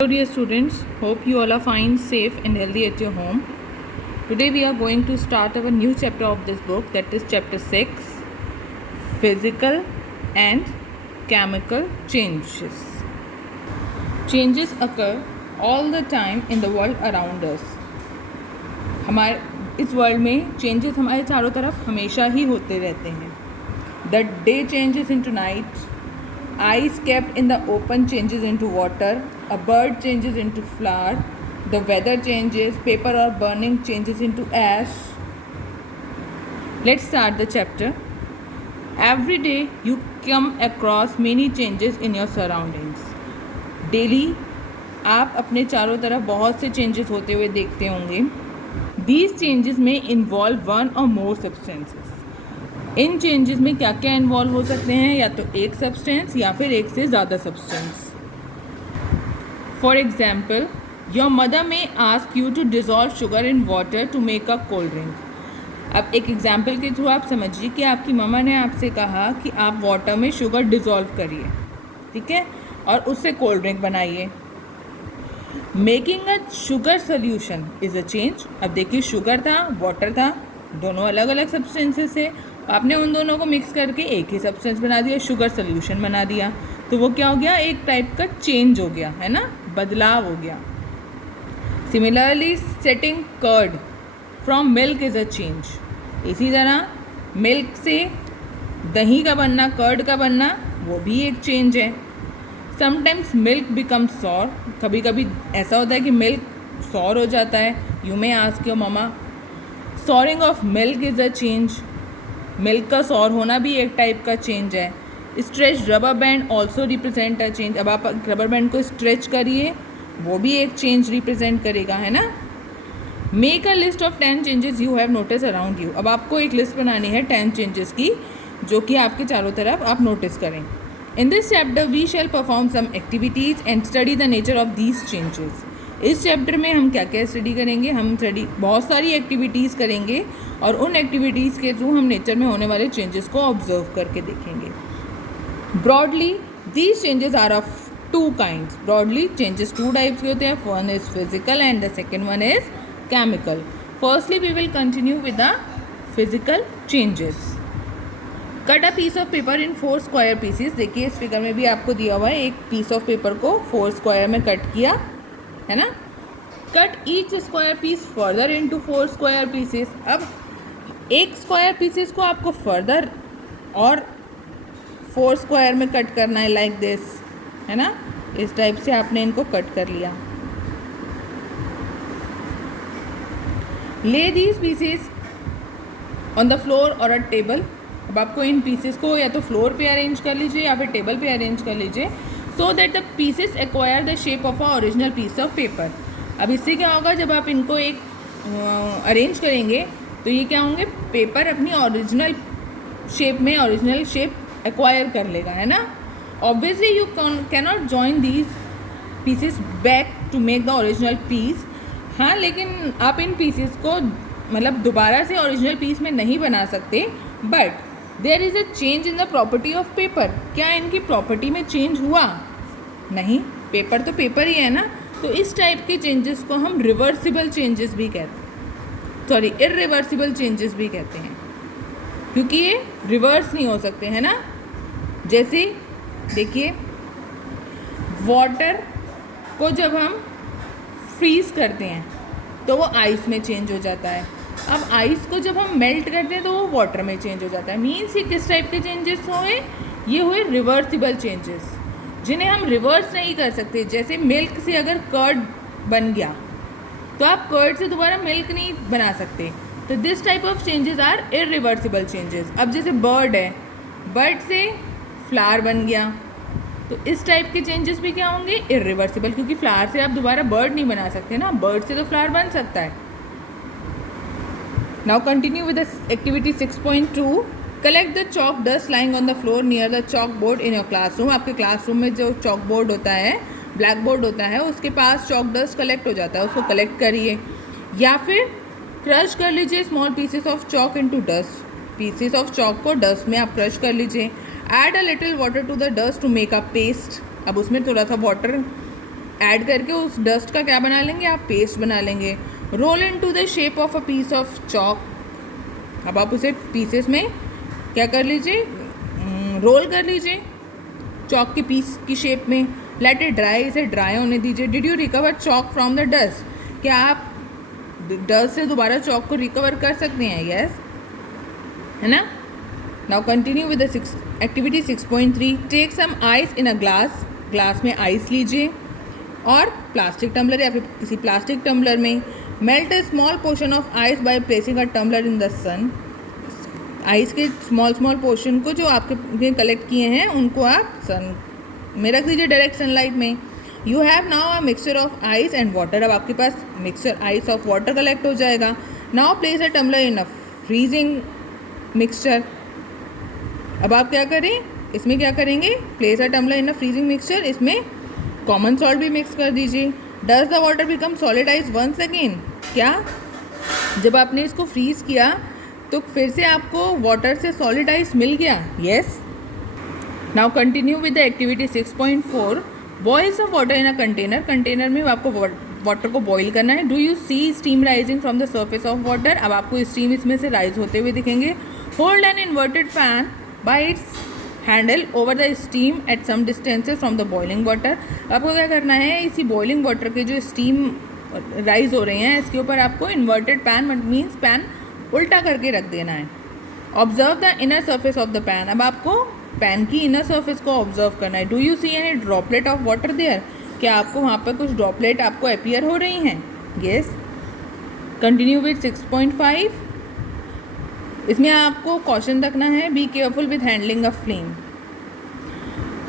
Hello dear students, hope you all are fine, safe and healthy at your home. Today we are going to start our new chapter of this book, that is chapter 6, Physical and Chemical Changes. Changes occur all the time in the world around us. हमारे इस world में changes हमारे चारों तरफ हमेशा ही होते रहते हैं. The day changes into night. Ice kept in the open changes into water. A bird changes into flower. The weather changes. Paper or burning changes into ash. Let's start the chapter. Every day you come across many changes in your surroundings. Daily आप अपने चारों तरफ बहुत से changes होते हुए देखते होंगे. These changes may involve one or more substances. In changes में क्या क्या इन्वॉल्व हो सकते हैं, या तो एक सब्सटेंस या फिर एक से ज़्यादा substance. For example, your mother may ask you to dissolve sugar in water to make a cold drink. अब एक एग्जाम्पल के थ्रू आप समझिए कि आपकी मम्मा ने आपसे कहा कि आप वाटर में शुगर डिज़ोल्व करिए, ठीक है, और उससे कोल्ड ड्रिंक बनाइए. Making a sugar solution is a change. अब देखिए, शुगर था, वाटर था, दोनों अलग अलग सब्सटेंसेस है. आपने उन दोनों को मिक्स करके एक ही सब्सटेंस बना दिया, शुगर सोल्यूशन बना दिया. तो वो क्या हो गया, एक टाइप का चेंज हो गया, है ना, बदलाव हो गया. Similarly, setting curd from milk is a change. इसी तरह मिल्क से दही का बनना, कर्ड का बनना, वो भी एक चेंज है. Sometimes milk becomes sour. कभी कभी ऐसा होता है कि मिल्क सॉर हो जाता है. You may ask your mama, soaring of milk is a change. Milk का सॉर होना भी एक टाइप का चेंज है. Stretch rubber band also represent a change. अब आप रबर बैंड को स्ट्रेच करिए, वो भी एक चेंज रिप्रेजेंट करेगा, है ना. Make a list of 10 changes you have notice around you. अब आपको एक लिस्ट बनानी है 10 चेंजेस की, जो कि आपके चारों तरफ आप नोटिस करें. In this chapter we shall perform some activities and study the nature of these changes. इस चैप्टर में हम क्या क्या स्टडी करेंगे, हम बहुत सारी एक्टिविटीज़ करेंगे और उन एक्टिविटीज़ के थ्रू हम नेचर में होने वाले चेंजेस को ऑब्जर्व करके देखेंगे. Broadly these changes are of two kinds. Broadly changes two types के होते हैं. One is physical and the second one is chemical. Firstly we will continue with the physical changes. Cut a piece of paper in 4 square pieces. देखिए, इस figure में भी आपको दिया हुआ है, एक पीस ऑफ पेपर को 4 स्क्वायर में कट किया, है ना. Cut each square piece further into 4 square pieces. अब एक स्क्वायर पीसेस को आपको फर्दर और 4 स्क्वायर में कट करना है, लाइक दिस, है ना. इस टाइप से आपने इनको कट कर लिया. ले these pieces on the floor और अ टेबल. अब आपको इन पीसेस को या तो फ्लोर पे अरेंज कर लीजिए या फिर टेबल पे अरेंज कर लीजिए, so that the pieces acquire the shape of a original piece of paper. अब इससे क्या होगा, जब आप इनको एक अरेंज करेंगे तो ये क्या होंगे, पेपर अपनी ओरिजिनल शेप में ओरिजिनल शेप एक्वायर कर लेगा, है ना. Obviously you cannot join these pieces back to make the original piece. हाँ, लेकिन आप इन पीसेस को मतलब दोबारा से ओरिजिनल पीस में नहीं बना सकते. But there is a change in the property of paper. क्या इनकी प्रॉपर्टी में चेंज हुआ? नहीं, पेपर तो पेपर ही है ना. तो इस टाइप के चेंजेस को हम रिवर्सिबल चेंजेस भी कहते हैं, सॉरी इरिवर्सिबल चेंजेस भी कहते हैं, क्योंकि ये रिवर्स नहीं हो सकते, है ना. जैसे देखिए, वाटर को जब हम फ्रीज़ करते हैं तो वो आइस में चेंज हो जाता है. अब आइस को जब हम मेल्ट करते हैं तो वो वाटर में चेंज हो जाता है. मीन्स ये किस टाइप के चेंजेस हुए, ये हुए रिवर्सिबल चेंजेस, जिन्हें हम रिवर्स नहीं कर सकते. जैसे मिल्क से अगर कर्ड बन गया तो आप कर्ड से दोबारा मिल्क नहीं बना सकते. तो this type of changes are irreversible changes. अब जैसे बर्ड है, बर्ड से फ्लावर बन गया, तो इस टाइप के चेंजेस भी क्या होंगे, इरिवर्सिबल, क्योंकि फ्लावर से आप दोबारा बर्ड नहीं बना सकते ना. बर्ड से तो फ्लावर बन सकता है. Now continue with the activity 6.2. Collect the chalk dust lying on the floor near the chalk board in your classroom. आपके क्लासरूम में जो चॉक बोर्ड होता है, ब्लैक बोर्ड होता है, उसके पास चॉक डस्ट कलेक्ट हो जाता है, उसको कलेक्ट करिए. या फिर क्रश कर लीजिए small pieces of chalk into dust. Pieces of chalk को डस्ट में आप क्रश कर लीजिए. Add a little water to the dust to make a paste. अब उसमें थोड़ा सा वाटर ऐड करके उस डस्ट का क्या बना लेंगे आप, पेस्ट बना लेंगे। Roll into the shape of a piece of chalk, अब आप उसे पीसेस में क्या कर लीजिए, रोल कर लीजिए चॉक के पीस की शेप में। लेट इट ड्राई, इसे ड्राई होने दीजिए। Did you recover chalk from the dust, क्या आप डस्ट से दोबारा चॉक को रिकवर कर सकते हैं? यस, है ना। Now continue with the activity 6.3। Take some ice in a glass, glass में आइस लीजिए और प्लास्टिक टम्बलर या फिर किसी प्लास्टिक टम्बलर में। Melt a small portion of ice by placing a tumbler in the sun, ice के small portion को जो आपके कलेक्ट किए हैं उनको आप सन में रख दीजिए, डायरेक्ट सनलाइट में। You have now a mixture of ice and water, अब आपके पास mixture ice of water collect हो जाएगा। Now place a tumbler in a freezing mixture, अब आप क्या करें, इसमें क्या करेंगे, place a tumbler in a freezing mixture, इसमें कॉमन सॉल्ट भी मिक्स कर दीजिए। Does the water become solid ice once again, क्या जब आपने इसको फ्रीज किया तो फिर से आपको वाटर से सॉलिड आइस मिल गया? Yes. Now continue with the activity 6.4। Boil some water in a container, container में आपको वाटर को बॉईल करना है। Do you see steam rising from the surface of water, अब आपको स्टीम इसमें से राइज होते हुए दिखेंगे। Hold an inverted fan by its handle over the steam at some distances from the boiling water, आपको क्या करना है, इसी बॉइलिंग वाटर के जो स्टीम राइज हो रहे हैं इसके ऊपर आपको इन्वर्टेड पैन मीन्स पैन उल्टा करके रख देना है। Observe the inner surface of the pan, अब आपको पैन की इनर सर्फेस को ऑब्जर्व करना है। Do you see any droplet of water there, क्या आपको वहाँ पर कुछ ड्रॉपलेट आपको अपीयर हो रही हैं? यस। कंटिन्यू विद 6.5, इसमें आपको कॉशन रखना है, be careful with handling a flame.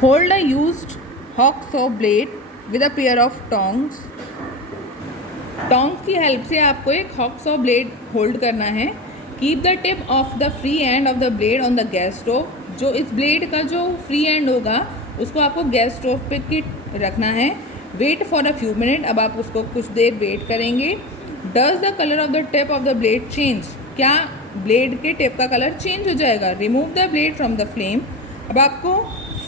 Hold a used hacksaw blade with a pair of tongs, tongs की हेल्प से आपको एक हॉक सॉ ब्लेड होल्ड करना है। Keep the tip of the free end of the blade on the gas stove, जो इस blade का जो फ्री एंड होगा उसको आपको गैस स्टोव पे की रखना है। Wait for a few minute, अब आप उसको कुछ देर वेट करेंगे। Does the colour of the tip of the blade change, क्या ब्लेड के टिप का कलर चेंज हो जाएगा? Remove the blade from the flame, अब आपको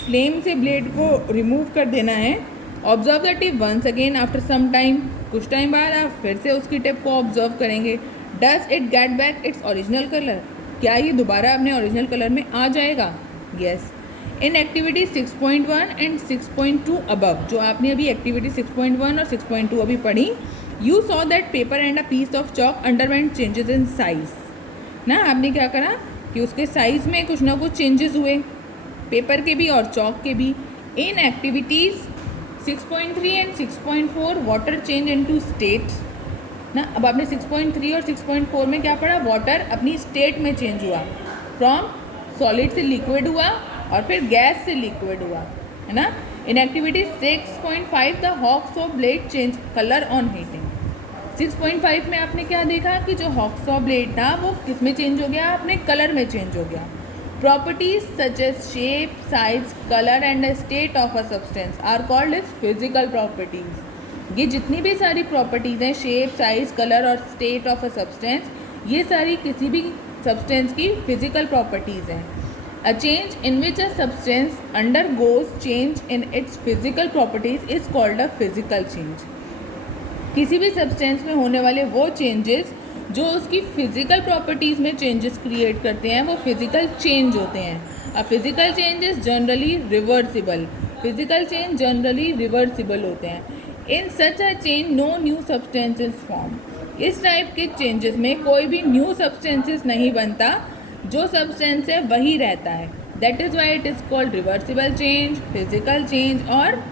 फ्लेम से ब्लेड को रिमूव कर देना है। Observe the tip once again after some time, कुछ टाइम बाद आप फिर से उसकी टिप को ऑब्जर्व करेंगे। Does it get back its original colour, क्या ये दोबारा अपने ओरिजिनल कलर में आ जाएगा? Yes. In activity 6.1 and 6.2 above, जो आपने अभी एक्टिविटी 6.1 और 6.2 अभी पढ़ी, you saw that paper and a piece of chalk underwent changes in size, ना आपने क्या करा कि उसके साइज में कुछ ना कुछ चेंजेस हुए, पेपर के भी और चॉक के भी। In activities 6.3 and 6.4 water change into states, ना अब आपने 6.3 और 6.4 में क्या पढ़ा, वाटर अपनी स्टेट में चेंज हुआ, फ्रॉम सॉलिड से लिक्विड हुआ और फिर गैस से लिक्विड हुआ, है ना। In activity 6.5 the hacksaw blade change colour on heating, 6.5 में आपने क्या देखा कि जो हॉक सॉ ब्लेड था वो किस में चेंज हो गया, अपने कलर में चेंज हो गया। Properties such as shape, size, colour and state of a substance are called as physical properties. ये जितनी भी सारी प्रॉपर्टीज़ हैं, शेप, साइज, कलर और स्टेट ऑफ अ सब्सटेंस, ये सारी किसी भी सब्सटेंस की फिजिकल प्रॉपर्टीज़ हैं। A change in which a substance undergoes change in its physical properties is called a physical change. किसी भी सब्सटेंस में होने वाले वो चेंजेस जो उसकी फिजिकल प्रॉपर्टीज़ में चेंजेस क्रिएट करते हैं वो फिजिकल चेंज होते हैं। A physical change is generally reversible, physical change generally reversible होते हैं। In such a change no new substances form, इस टाइप के चेंजेस में कोई भी न्यू सब्सटेंसेस नहीं बनता, जो सब्सटेंस है वही रहता है। That is why it is called reversible change, physical change और